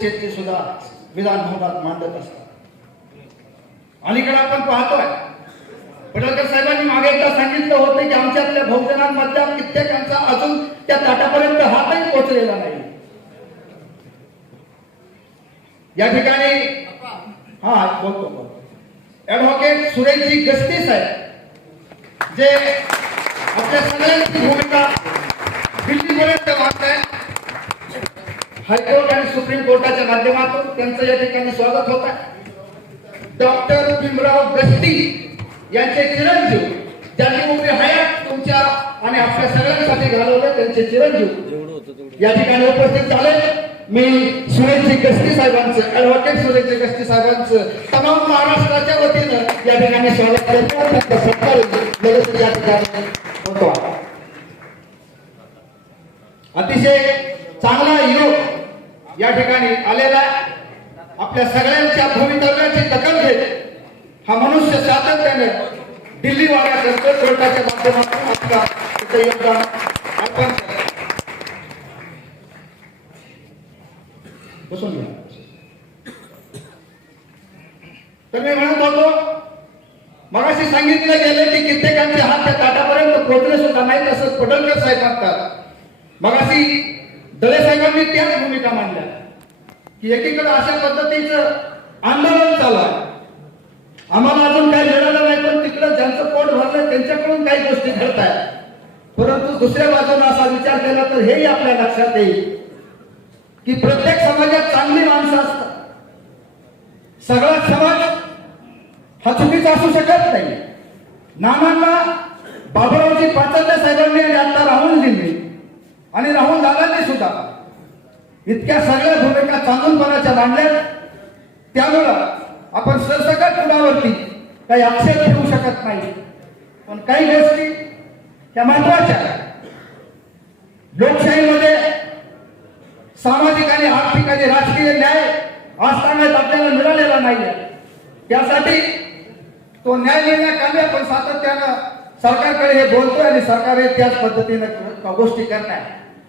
शेती सुद्धा विधान भवनात मांडत असतात. अलीकडे आपण पाहतोय. पडळकर साहेबांनी मागे एकदा सांगितलं होतं की आमच्यातल्या बहुजनांमधल्या कित्येकांचा अजून त्या ताटापर्यंत हातही पोचलेला नाही. या ठिकाणी हा बोलतो ऍडव्होकेट सुरेशजी गस्ती साहेब जे आपल्या सगळ्यांची भूमिका दिल्लीपर्यंत मागत आहे हायकोर्ट आणि सुप्रीम कोर्टाच्या माध्यमातून त्यांचं या ठिकाणी स्वागत होत आहे. डॉक्टर भीमराव गस्ती यांचे चिरंजीव ज्यांनी उभी हयात तुमच्या आणि आपल्या सगळ्यांसाठी घालवलं त्यांचे चिरंजीव. या ठिकाणी उपस्थित झाले. मी सुरेशजी गस्ती साहेबांचं ऍडव्होकेट सुरेशजी गस्ती साहेबांचं तमाम महाराष्ट्राच्या वतीनं या ठिकाणी स्वागत करतो. सत्कार या ठिकाणी होतो. अतिशय चांगला योग या ठिकाणी आलेला आपल्या सगळ्यांच्या भूमितव्याची दखल घेत हा मनुष्य सातत्याने दिल्ली वाड्याच्या कोर्टाच्या माध्यमातून आपला योगदान अर्पण बसून घ्या. तर मी म्हणत होतो मगाशी सांगितलं गेलं की कित्येकांचे हात त्या ताटापर्यंत पोहोचले सुद्धा नाही तसंच पटलकर साहेब म्हणतात मगाशी दळे साहेबांनी त्याच भूमिका मांडल्या. की एकीकडे अशा पद्धतीचं आंदोलन चालू आहे. आम्हाला अजून काही मिळालं नाही पण तिकडं ज्यांचं पोट भरलं त्यांच्याकडून काही गोष्टी घडत आहेत. परंतु दुसऱ्या बाजूने असा विचार केला तर हेही आपल्या लक्षात येईल की प्रत्येक समाजात चांगली माणसं असतात. सगळा समाज हा चुकीचा असू शकत नाही. नानांना बाबुरावजी पाचार्य साहेबांनी आणि आता दिली आणि राहुल दादांनी सुद्धा इतक्या सगळ्या भूमिका चांगुलपणाच्या मांडल्या त्यामुळं आपण सरसकट कुणावरती काही आक्षेप ठेवू शकत नाही. पण काही गोष्टी त्या महत्त्वाच्या लोकशाहीमध्ये सामाजिक आणि आर्थिक आणि राजकीय न्याय आजतागायत आपल्याला मिळालेला नाही त्यासाठी तो न्याय मिळण्यात आले पण सातत्यानं सरकारकडे हे बोलतोय आणि सरकार हे त्याच पद्धतीनं गोष्टी करणार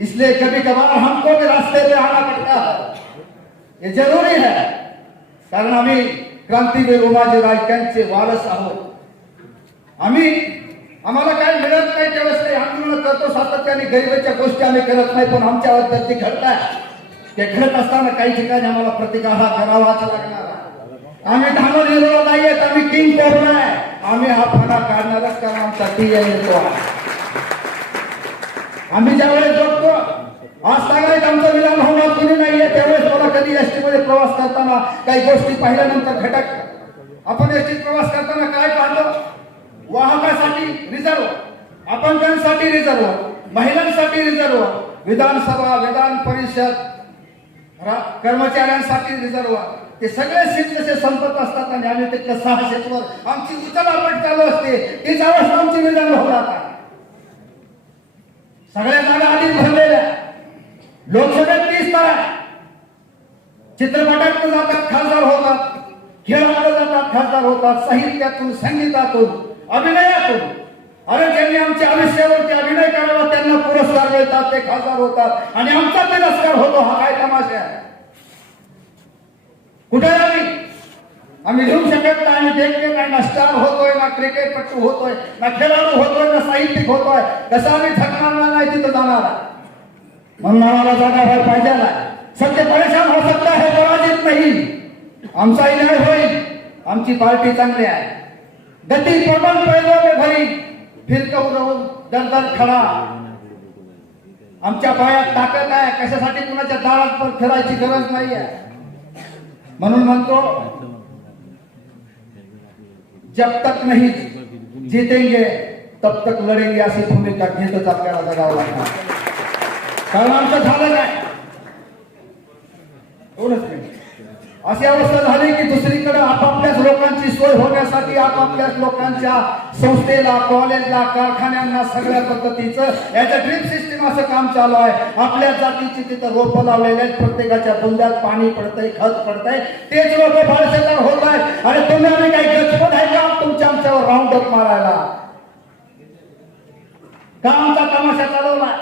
इसलिए कभी कभार हमको भी रास्ते पे आना पड़ता है। ये जरूरी है। कारण आम्ही क्रांतीवीर उमाजी राय वारस आहोत आम्ही आम्हाला काय मिळत नाही त्यावेळेस काही आंदोलन करतो सातत्याने गरिबीच्या गोष्टी आम्ही करत नाही पण आमच्या बद्दल ते आहे ते घडत असताना काही ठिकाणी आम्हाला प्रतिकार हा करावाच लागणार आम्ही धामर हिरो नाहीयेत आम्ही किंग कोरोना आहे? आम्ही हा फणा काढणारच कारण आमचा टी येतो आम्ही ज्यावेळेस बघतो आमचं विधान होणार कुणी नाहीये. त्यावेळेस मला कधी एसटी मध्ये प्रवास करताना काही गोष्टी पाहिल्यानंतर घटक. आपण एसटी प्रवास करताना काय पाहतो? वाहकासाठी रिझर्व. अपंगांसाठी रिझर्व. महिलांसाठी रिझर्व. विधानसभा विधान परिषद कर्मचाऱ्यांसाठी रिझर्व. ते सगळे सीट जसे संपत असतात आणि आम्ही ते सहा सीटवर आमची उचलापट चालू असते. तीच अवस्था आमची विधान होणार सगळ्या जागा आधीच भरलेल्या लोकसभेत तीस तारा चित्रपटात जातात खासदार होतात. खेळामध्ये जातात खासदार होतात. साहित्यातून संगीतातून अभिनयातून. अरे ज्यांनी आमच्या आयुष्यावरती अभिनय करावा त्यांना पुरस्कार मिळतात ते खासदार होतात. आणि आमचा तिरस्कार होतो हा काय तमाशा आहे? कुठे आम्ही? आम्ही लिहू शकत नाही आम्ही नाही ना स्टार होतोय ना क्रिकेटपटू होतोय ना खेळाडू होतोय ना साहित्यिक होतोय. कसं आम्ही थकणार नाही तिथं जाणार आहे. म्हणून आम्हाला जागा भर पाहिजे सत्य परेशान हो सकता है पराजित नाही. आमचाही न्याय होईल. आमची पार्टी चांगली आहे. गती प्रबल पैलों में भरी फिर कहून राहून दर खडा. आमच्या पायात ताकद आहे कशासाठी कुणाच्या दारात पण फिरायची गरज नाही आहे. म्हणून म्हणतो जब तक नहीं जीतेंगे तब तक लढेंगे अशी भूमिका घेतच आपल्याला जगावं लागणार. कारण आमचं झालं काय दोनच मिनिट अशी अवस्था झाली की दुसरीकडे आपापल्याच लोकांची सोय होण्यासाठी आपापल्याच लोकांच्या संस्थेला कॉलेजला कारखान्यांना सगळ्या पद्धतीचं याचं ड्रीप सिस्टीम असं काम चालू आहे. आपल्या जातीची तिथं रोपं लावलेले आहेत प्रत्येकाच्या बुंद्यात पाणी पडतंय खत पडतंय. तेच लोक बाळशेदार होत आहेत. आणि तुम्ही आम्ही काही गचपत आहे का तुमच्या आमच्यावर राऊंड अप मारायला? का आमचा तमाशा चालवला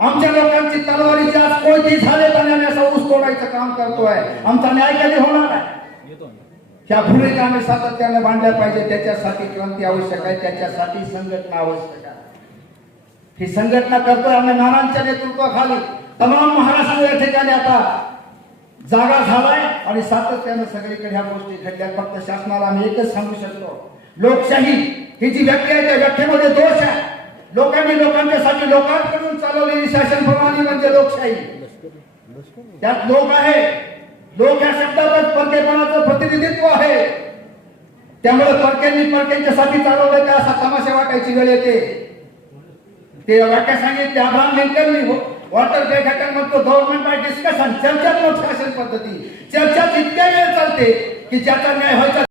आमच्या लोकांची तलवारीची आज कोणती झाले तर आम्ही असं ऊस तोडायचं काम करतोय. आमचा न्याय कधी होणार आहे? ह्या भूमिका आम्ही सातत्याने मांडल्या पाहिजे. त्याच्यासाठी क्रांती आवश्यक आहे. त्याच्यासाठी संघटना आवश्यक आहे. ही संघटना करतोय आम्ही नानांच्या नेतृत्वाखाली. तमाम महाराष्ट्र या ठिकाणी आता जागा झालाय आणि सातत्यानं सगळीकडे ह्या गोष्टी घडल्या. फक्त शासनाला आम्ही एकच सांगू शकतो. लोकशाही ही जी व्यक्ती आहे त्या व्यक्तीमध्ये दोष आहे. लोकांनी लोकांच्यासाठी लोकांकडून चालवलेली शासन प्रणाली म्हणजे लोकशाही. त्यात लोक आहे लोक या शब्दातच परकेपणाचं प्रतिनिधित्व आहे. त्यामुळे परक्यांनी परक्यांच्यासाठी चालवलं त्या असा तमाशा वाटायची वेळ येते. ते वाक्य सांगितले अब्राहम लिंकननी हो. वॉटर बैठका म्हणतो गव्हर्नमेंट बाय डिस्कशन चर्चात्मक शासन पद्धती. चर्चा इतक्या वेळ चालते की ज्याचा न्याय व्हायचा